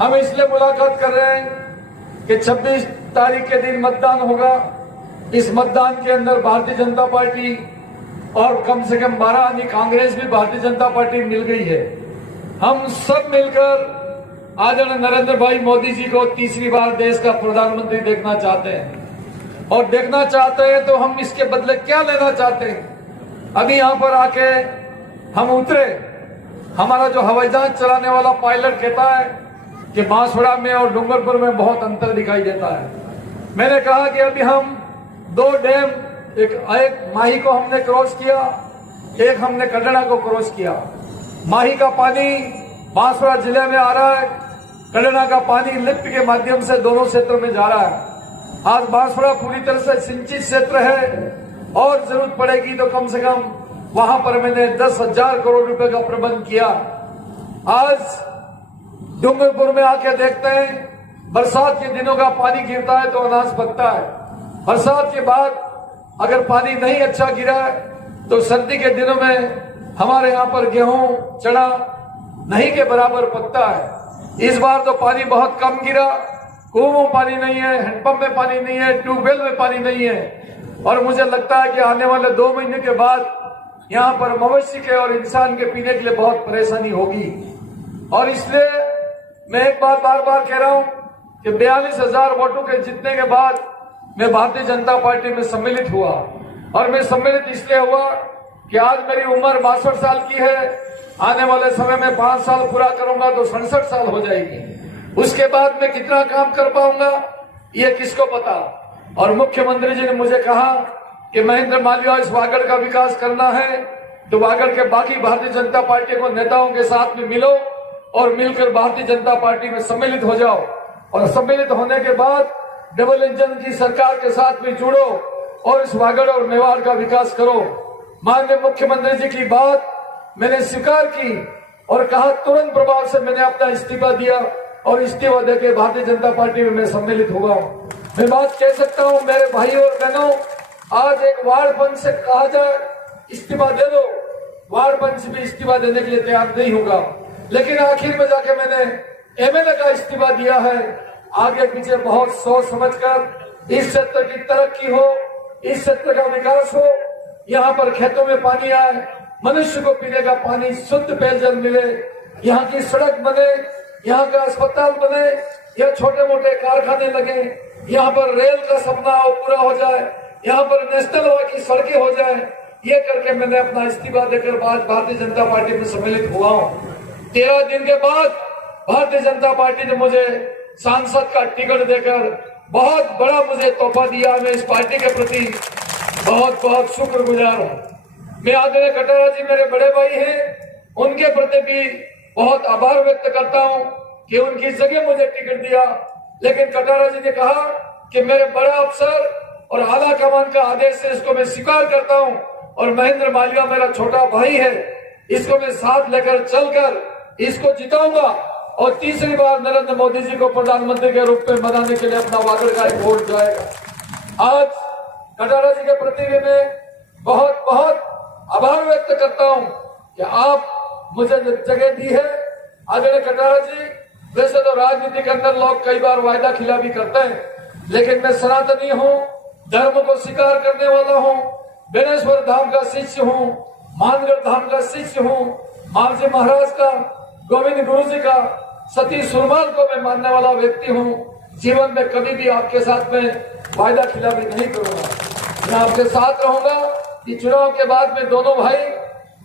हम इसलिए मुलाकात कर रहे हैं कि 26 तारीख के दिन मतदान होगा। इस मतदान के अंदर भारतीय जनता पार्टी और कम से कम 12 आदमी कांग्रेस भी भारतीय जनता पार्टी मिल गई है। हम सब मिलकर आदरणीय नरेंद्र भाई मोदी जी को तीसरी बार देश का प्रधानमंत्री देखना चाहते हैं। और देखना चाहते हैं तो हम इसके बदले क्या लेना चाहते हैं। अभी यहां पर आके हम उतरे, हमारा जो हवाई जहाज चलाने वाला पायलट कहता है कि बांसवाड़ा में और डूंगरपुर में बहुत अंतर दिखाई देता है। मैंने कहा कि अभी हम 2 डैम, एक माही को हमने क्रॉस किया, एक हमने कटड़ा को क्रॉस किया। माही का पानी बांसवाड़ा जिले में आ रहा है, कटड़ा का पानी लिफ्ट के माध्यम से दोनों क्षेत्रों में जा रहा है। आज बांसवाड़ा पूरी तरह से सिंचित क्षेत्र है और जरूरत पड़ेगी तो कम से कम वहां पर मैंने 10,000 करोड़ रुपए का प्रबंध किया। आज डूंगरपुर में आके देखते हैं, बरसात के दिनों का पानी गिरता है तो अनाज पकता है। बरसात के बाद अगर पानी नहीं अच्छा गिरा तो सर्दी के दिनों में हमारे यहाँ पर गेहूं, चना नहीं के बराबर पकता है। इस बार तो पानी बहुत कम गिरा, कुओं में पानी नहीं है, हैंडपंप में पानी नहीं है, ट्यूबवेल में पानी नहीं है। और मुझे लगता है कि आने वाले 2 महीने के बाद यहाँ पर मवेशी के और इंसान के पीने के लिए बहुत परेशानी होगी। और इसलिए मैं एक बात बार बार कह रहा हूं कि 42,000 वोटों के जीतने के बाद मैं भारतीय जनता पार्टी में सम्मिलित हुआ। और मैं सम्मिलित इसलिए हुआ कि आज मेरी उम्र 62 साल की है। आने वाले समय में 5 साल पूरा करूंगा तो 67 साल हो जाएगी। उसके बाद मैं कितना काम कर पाऊंगा ये किसको पता। और मुख्यमंत्री जी ने मुझे कहा कि महेंद्र मालवीय, इस वागड़ का विकास करना है तो वागड़ के बाकी भारतीय जनता पार्टी को नेताओं के साथ में मिलो और मिलकर भारतीय जनता पार्टी में सम्मिलित हो जाओ। और सम्मिलित होने के बाद डबल इंजन की सरकार के साथ में जुड़ो और इस वागड़ और मेवाड़ का विकास करो। माननीय मुख्यमंत्री जी की बात मैंने स्वीकार की और कहा, तुरंत प्रभाव से मैंने अपना इस्तीफा दिया और इस्तीफा देकर भारतीय जनता पार्टी में मैं सम्मिलित हुआ। मैं बात कह सकता हूं मेरे भाई और बहनों, आज एक वार्ड पंच से कहा जाए इस्तीफा दे दो, वार्ड पंच भी इस्तीफा देने के लिए तैयार नहीं होगा। लेकिन आखिर में जाके मैंने एमएलए का इस्तीफा दिया है। आगे पीछे बहुत सोच समझकर इस क्षेत्र की तरक्की हो, इस क्षेत्र का विकास हो, यहाँ पर खेतों में पानी आए, मनुष्य को पीने का पानी, शुद्ध पेयजल मिले, यहाँ की सड़क बने, यहाँ का अस्पताल बने, या छोटे मोटे कारखाने लगे, यहाँ पर रेल का सपना पूरा हो जाए, यहाँ पर नेशनल हाईवे की सड़कें हो जाए। ये करके मैंने अपना इस्तीफा देकर आज भारतीय जनता पार्टी में सम्मिलित हुआ हूँ। 13 दिन के बाद भारतीय जनता पार्टी ने मुझे सांसद का टिकट देकर बहुत बड़ा मुझे तोहफा दिया। मैं इस पार्टी के प्रति बहुत बहुत शुक्रगुजार हूँ। मैं आदरणीय कटारा जी मेरे बड़े भाई हैं, उनके प्रति भी बहुत आभार व्यक्त करता हूँ कि उनकी जगह मुझे टिकट दिया। लेकिन कटारा जी ने कहा कि मेरे बड़ा अफसर और आला कमान का आदेश है, इसको मैं स्वीकार करता हूँ। और महेंद्र मालवीय मेरा छोटा भाई है, इसको मैं साथ लेकर चलकर इसको जिताऊंगा और तीसरी बार नरेंद्र मोदी जी को प्रधानमंत्री के रूप में बनाने के लिए अपना वागड़ का एक वोट जाएगा। आज कटारा जी के प्रति भी मैं बहुत बहुत आभार व्यक्त करता हूं कि आप मुझे जगह दी है। आदरणीय कटारा जी, वैसे तो राजनीति के अंदर लोग कई बार वायदा खिलाफी करते हैं, लेकिन मैं सनातनी हूं, धर्म को स्वीकार करने वाला हूं, बेनेश्वर धाम का शिष्य हूं, मानगढ़ धाम का शिष्य हूं, महाराज महाराज का, गोविंद गुरु जी का, सती सुरमाल को मैं मानने वाला व्यक्ति हूं। जीवन में कभी भी आपके साथ में वायदा खिलाफी नहीं करूंगा। मैं आपके साथ रहूंगा। कि चुनाव के बाद में दोनों भाई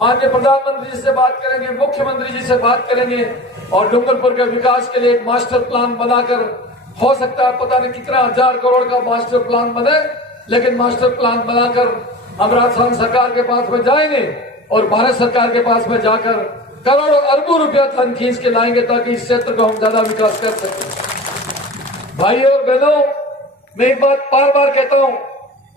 माननीय प्रधानमंत्री जी से बात करेंगे, मुख्यमंत्री जी से बात करेंगे और डूंगरपुर के विकास के लिए एक मास्टर प्लान बनाकर, हो सकता है पता नहीं कितना 1000 करोड़ का मास्टर प्लान बने, लेकिन मास्टर प्लान बनाकर हम राजस्थान सरकार के पास में जाएंगे और भारत सरकार के पास में जाकर करोड़ों अरबों रुपया धन खींच के लाएंगे ताकि इस क्षेत्र को हम ज्यादा विकास कर सकें। भाई और बहनों, मैं एक बात बार बार कहता हूं,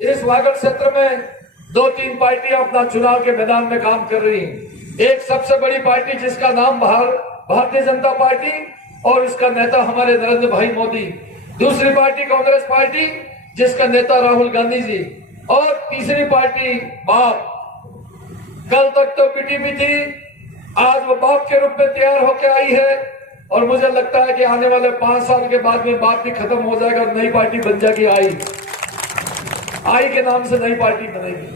इस वागड़ क्षेत्र में 2-3 पार्टियां अपना चुनाव के मैदान में काम कर रही हैं। एक सबसे बड़ी पार्टी जिसका नाम भारतीय जनता पार्टी और इसका नेता हमारे नरेंद्र भाई मोदी, दूसरी पार्टी कांग्रेस पार्टी जिसका नेता राहुल गांधी जी, और तीसरी पार्टी बाप। कल तक तो पीटीपी थी, आज वो बाप के रूप में तैयार होकर आई है। और मुझे लगता है कि आने वाले 5 साल के बाद में बाप भी खत्म हो जाएगा और नई पार्टी बन जाएगी। आई के नाम से नई पार्टी बनेगी।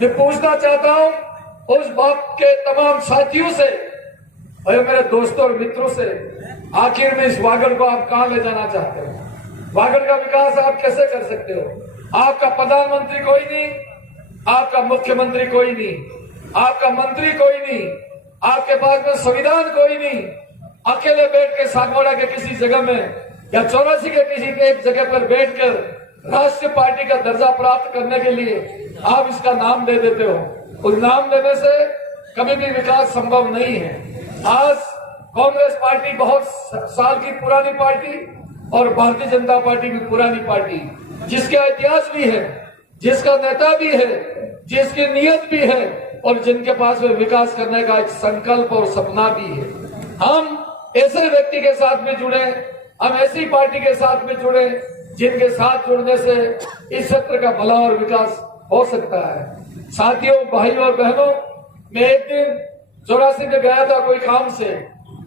मैं पूछना चाहता हूं उस बाप के तमाम साथियों से और मेरे दोस्तों और मित्रों से, आखिर में इस वागड़ को आप कहां ले जाना चाहते हो? वागड़ का विकास आप कैसे कर सकते हो? आपका प्रधानमंत्री कोई नहीं, आपका मुख्यमंत्री कोई नहीं, आपका मंत्री कोई नहीं, आपके पास में संविधान कोई नहीं। अकेले बैठ के सागवाड़ा के किसी जगह में या 84 के किसी एक जगह पर बैठकर राष्ट्रीय पार्टी का दर्जा प्राप्त करने के लिए आप इसका नाम दे देते हो। उस नाम देने से कभी भी विकास संभव नहीं है। आज कांग्रेस पार्टी बहुत साल की पुरानी पार्टी और भारतीय जनता पार्टी भी पुरानी पार्टी, जिसका इतिहास भी है, जिसका नेता भी है, जिसकी नीयत भी है और जिनके पास में विकास करने का एक संकल्प और सपना भी है। हम ऐसे व्यक्ति के साथ में जुड़े, हम ऐसी पार्टी के साथ में जुड़े जिनके साथ जुड़ने से इस क्षेत्र का भला और विकास हो सकता है। साथियों, भाइयों और बहनों, मैं एक दिन 84 में गया था कोई काम से।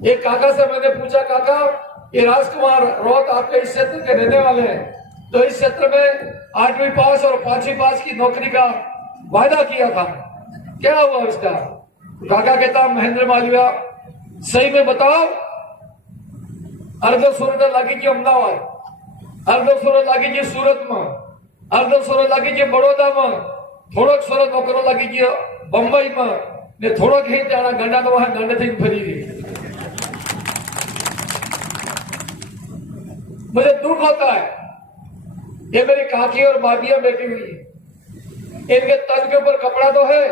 एक काका से मैंने पूछा, काका ये राजकुमार रोहत आपके इस क्षेत्र के रहने वाले हैं, तो इस क्षेत्र में 8वीं पास और 5वीं पास की नौकरी का वायदा किया था, क्या हुआ उसका? काका कहता, महेंद्र मालविया सही में बताओ, अर्धो सूरत लागी जी अमदावाद, अर्धो सूरत लागी जी सूरत में, अर्धो सूरत लागी जी बड़ौदा में, थोड़ोक सूरत नौकरो लागी जी बम्बई में ने थोड़ोक ही जाना गंडा तो वहां गंडे थी फरी रही। मुझे दुख होता है, ये मेरी काकी और बाबियां बैठी हुई है, इनके तन के ऊपर कपड़ा तो है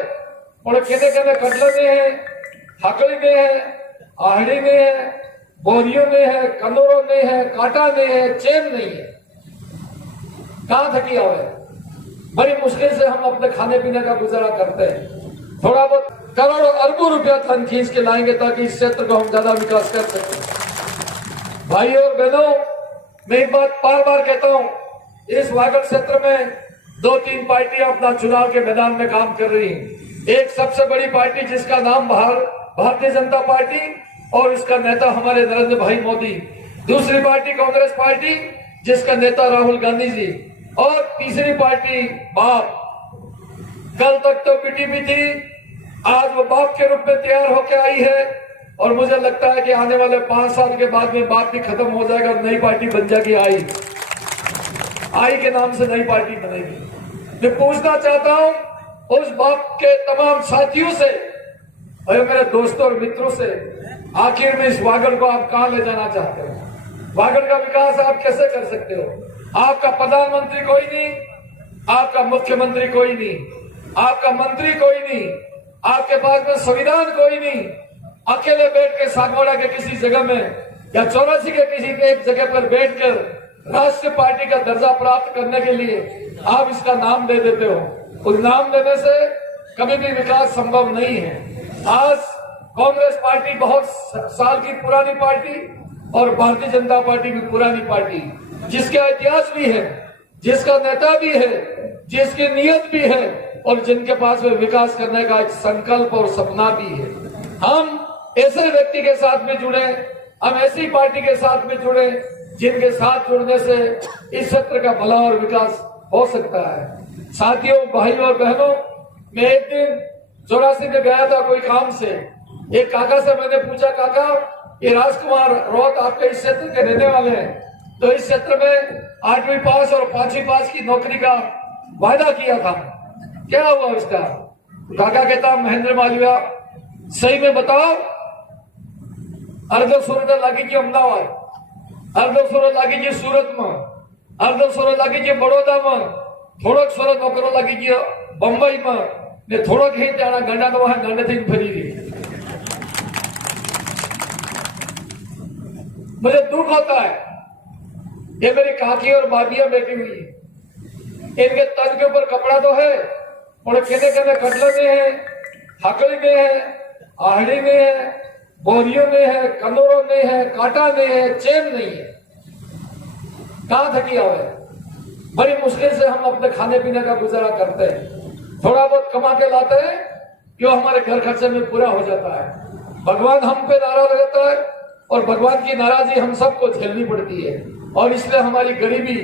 और कहते कहते कटले में है, हकड़ी में है, आहड़ी में है, बोरियों में है, कंदोरों में है, कांटा में है, चेन नहीं है। कहां थकी हुआ है? बड़ी मुश्किल से हम अपने खाने पीने का गुजारा करते हैं। थोड़ा बहुत करोड़ों अरबों रुपया धन खींच के लाएंगे ताकि इस क्षेत्र को हम ज्यादा विकास कर सकें। भाइयों और बहनों, मैं एक बात बार बार कहता हूं, इस वागड़ क्षेत्र में 2-3 पार्टियां अपना चुनाव के मैदान में काम कर रही हैं। एक सबसे बड़ी पार्टी जिसका नाम भारतीय जनता पार्टी और इसका नेता हमारे नरेंद्र भाई मोदी, दूसरी पार्टी कांग्रेस पार्टी जिसका नेता राहुल गांधी जी, और तीसरी पार्टी बाप। कल तक तो बीटीपी थी, आज वो बाप के रूप में तैयार होकर आई है और मुझे लगता है कि आने वाले 5 साल के बाद में बाप भी खत्म हो जाएगा और नई पार्टी बन जाएगी। आई के नाम से नई पार्टी बनेगी। मैं पूछना चाहता हूं उस बाप के तमाम साथियों से और मेरे दोस्तों और मित्रों से, आखिर में इस वागड़ को आप कहां ले जाना चाहते हो? वागड़ का विकास आप कैसे कर सकते हो? आपका प्रधानमंत्री कोई नहीं, आपका मुख्यमंत्री कोई नहीं, आपका मंत्री कोई नहीं, आपके पास में संविधान कोई नहीं। अकेले बैठ के सागवाड़ा के किसी जगह में या 84 के किसी एक जगह पर बैठकर राष्ट्रीय पार्टी का दर्जा प्राप्त करने के लिए आप इसका नाम दे देते हो। उस नाम देने से कभी भी विकास संभव नहीं है। आज कांग्रेस पार्टी बहुत साल की पुरानी पार्टी और भारतीय जनता पार्टी भी पुरानी पार्टी, जिसका इतिहास भी है, जिसका नेता भी है, जिसकी नीयत भी है और जिनके पास में विकास करने का एक संकल्प और सपना भी है। हम ऐसे व्यक्ति के साथ में जुड़े, हम ऐसी पार्टी के साथ में जुड़े जिनके साथ जुड़ने से इस क्षेत्र का भला और विकास हो सकता है। साथियों, भाइयों और बहनों, मैं एक दिन 84 में गया था कोई काम से। एक काका से मैंने पूछा, काका ये राजकुमार रोहत आपके इस क्षेत्र के रहने वाले हैं, तो इस क्षेत्र में 8वीं पास और 5वीं पास की नौकरी का वायदा किया था, क्या हुआ उसका? काका कहता, महेंद्र मालविया सही में बताओ, अर्धो सूरत लागी जी अमदावाद, अर्धो सूरत लागी जी सूरत में, अर्धो सूरत लागी जी बड़ौदा में, थोड़ोक सूरत नौकरो लागी जी बम्बई में ने थोड़ोक ही जाना गंडा तो वहां गंडे थी फरी रही। मुझे दुख होता है, ये मेरी काकी और बाबियां बैठी हुई है, इनके तन के ऊपर कपड़ा तो है और कहते कहते कटले में है, हकड़ी में है, आहड़ी में है, बोरियों में है, कंदोरों में है, कांटा में है, चेन नहीं है। कहां थकी हुआ है? बड़ी मुश्किल से हम अपने खाने पीने का गुजारा करते हैं। थोड़ा बहुत कमा के लाते हैं, क्यों हमारे घर खर्चे में पूरा हो जाता है। भगवान हम पे नाराज रहता है, और भगवान की नाराजगी हम सबको झेलनी पड़ती है, और इसलिए हमारी गरीबी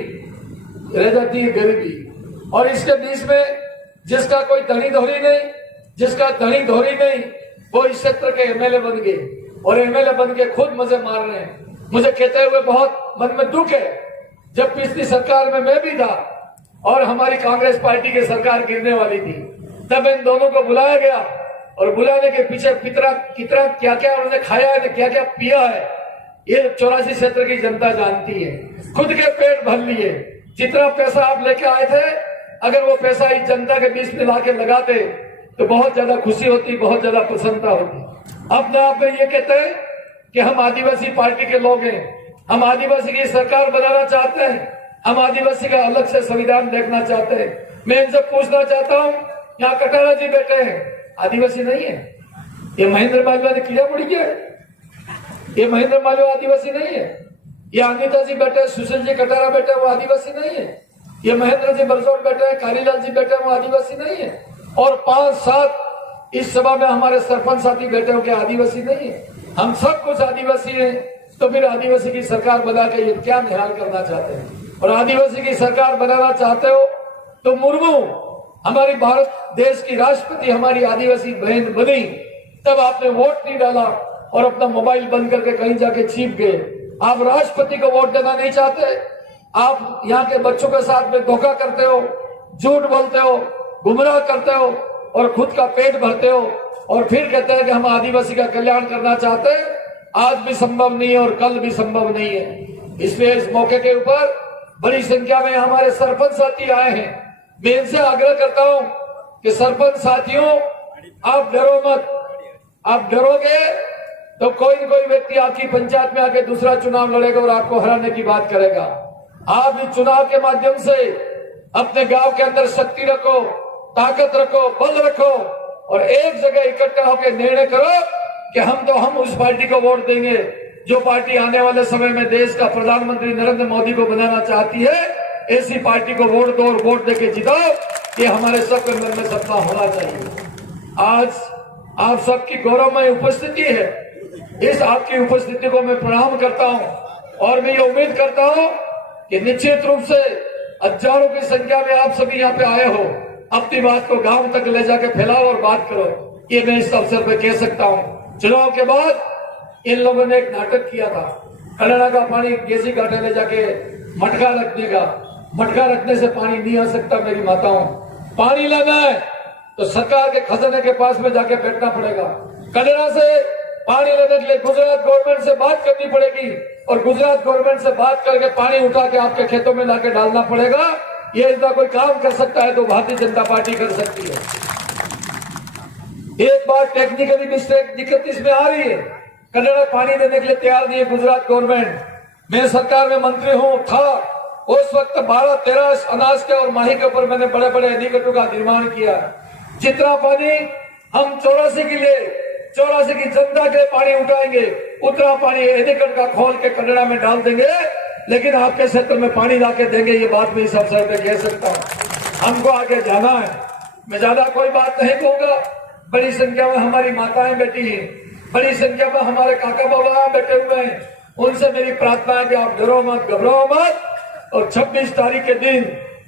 रह जाती है, गरीबी। और इसके बीच में जिसका कोई धनी धोरी नहीं, जिसका धनी धोरी नहीं, वो इस क्षेत्र के एमएलए बन गए, और एमएलए बन के खुद मजे मार रहे हैं। मुझे कहते हुए बहुत मन में दुख है, जब पिछली सरकार में मैं भी था और हमारी कांग्रेस पार्टी की सरकार गिरने वाली थी, तब इन दोनों को बुलाया गया, और बुलाने के पीछे कितना क्या क्या उन्होंने खाया है, क्या क्या पिया है, ये 84 क्षेत्र की जनता जानती है। खुद के पेट भर लिए, जितना पैसा आप लेके आए थे, अगर वो पैसा इस जनता के बीच में लाके लगाते तो बहुत ज्यादा खुशी होती, बहुत ज्यादा प्रसन्नता होती। अपने आप में ये कहते हैं कि हम आदिवासी पार्टी के लोग हैं, हम आदिवासी की सरकार बनाना चाहते हैं, हम आदिवासी का अलग से संविधान देखना चाहते हैं। मैं इनसे पूछना चाहता हूँ, यहाँ कटारा जी बैठे हैं, आदिवासी नहीं है? ये महेंद्र मालवीय ने किया पड़ी क्या है? ये महेंद्र मालवीय आदिवासी नहीं है? ये अनिता जी बैठे, सुशील जी कटारा बैठे, वो आदिवासी नहीं है? ये महेंद्र जी बरसोट बैठे हैं, कालीलाल जी बैठे, वो आदिवासी नहीं है? और 5-7 इस सभा में हमारे सरपंच साथी बैठे हो, क्या आदिवासी नहीं है? हम सब कुछ आदिवासी हैं, तो फिर आदिवासी की सरकार बना के ये क्या निहाल करना चाहते हैं? और आदिवासी की सरकार बनाना चाहते हो तो मुर्मू हमारी भारत देश की राष्ट्रपति हमारी आदिवासी बहन बनी, तब आपने वोट नहीं डाला और अपना मोबाइल बंद करके कहीं जाके छिप गए। आप राष्ट्रपति को वोट देना नहीं चाहते, आप यहाँ के बच्चों के साथ में धोखा करते हो, झूठ बोलते हो, गुमराह करते हो, और खुद का पेट भरते हो, और फिर कहते हैं कि हम आदिवासी का कल्याण करना चाहते हैं। आज भी संभव नहीं है और कल भी संभव नहीं है। इसलिए इस मौके के ऊपर बड़ी संख्या में हमारे सरपंच साथी आए हैं। मैं इनसे आग्रह करता हूं कि सरपंच साथियों, आप डरो मत। आप डरोगे तो कोई न कोई व्यक्ति आपकी पंचायत में आके दूसरा चुनाव लड़ेगा और आपको हराने की बात करेगा। आप इस चुनाव के माध्यम से अपने गांव के अंदर शक्ति रखो, ताकत रखो, बल रखो, और एक जगह इकट्ठा होकर निर्णय करो कि हम उस पार्टी को वोट देंगे जो पार्टी आने वाले समय में देश का प्रधानमंत्री नरेंद्र मोदी को बनाना चाहती है। ऐसी पार्टी को वोट दो और वोट देके जिताओ, ये हमारे सबके मन में सपना होना चाहिए। आज आप सबकी गौरवमय उपस्थिति है, इस आपकी उपस्थिति को मैं प्रणाम करता हूं, और मैं ये उम्मीद करता हूं कि निश्चित रूप से हजारों की संख्या में आप सभी यहाँ पे आए हो, अपनी बात को गांव तक ले जाके फैलाओ और बात करो, ये मैं इस अवसर पे कह सकता हूँ। चुनाव के बाद इन लोगों ने एक नाटक किया था, कनाडा का पानी गेसी घाटे ले जाके मटका रखने का। मटका रखने से पानी नहीं आ सकता मेरी माताओं, पानी लाना है तो सरकार के खजाने के पास में जाके बैठना पड़ेगा। कनाडा से पानी लेने के लिए गुजरात गवर्नमेंट से बात करनी पड़ेगी, और गुजरात गवर्नमेंट से बात करके पानी उठा के आपके खेतों में लाके डालना पड़ेगा। ये इतना कोई काम कर सकता है तो भारतीय जनता पार्टी कर सकती है। एक बार टेक्निकली मिस्टेक दिक्कत इसमें आ रही है, कनाडा पानी देने के लिए तैयार नहीं है गुजरात गवर्नमेंट। मैं सरकार में मंत्री हूँ था, उस वक्त 12-13 अनाज के और माही के ऊपर मैंने बड़े बड़े एनीकटों का निर्माण किया। जितना पानी हम 84 के लिए, 84 की जनता के पानी उठाएंगे, उतना पानी एनीकट का खोल के कनाडा में डाल देंगे, लेकिन आपके क्षेत्र में पानी लाके देंगे। ये बात मैं इस अवसर पे कह सकता हूँ। हमको आगे जाना है। मैं ज्यादा कोई बात नहीं कहूंगा। बड़ी संख्या में हमारी माताएं बैठी हैं, बड़ी संख्या में हमारे काका बाबा बैठे हुए हैं। उनसे मेरी प्रार्थना है कि आप डरो मत, घबराओ मत, और 26 तारीख के दिन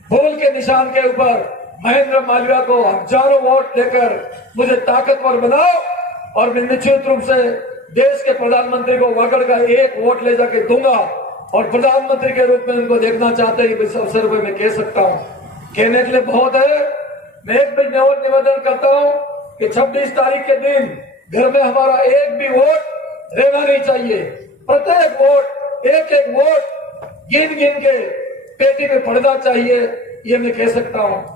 फूल के निशान के ऊपर महेंद्र मालवीय को हजारों वोट देकर मुझे ताकतवर बनाओ, और मैं निश्चित रूप से देश के प्रधानमंत्री को वागड़ का एक वोट ले जाके दूंगा, और प्रधानमंत्री के रूप में उनको देखना चाहते हैं। इस अवसर पर मैं कह सकता हूँ, कहने के लिए बहुत है। मैं एक भी निवेदन करता हूँ कि 26 तारीख के दिन घर में हमारा एक भी वोट रहना नहीं चाहिए। प्रत्येक वोट, एक एक वोट गिन गिन के पेटी में पड़ना चाहिए, ये मैं कह सकता हूँ।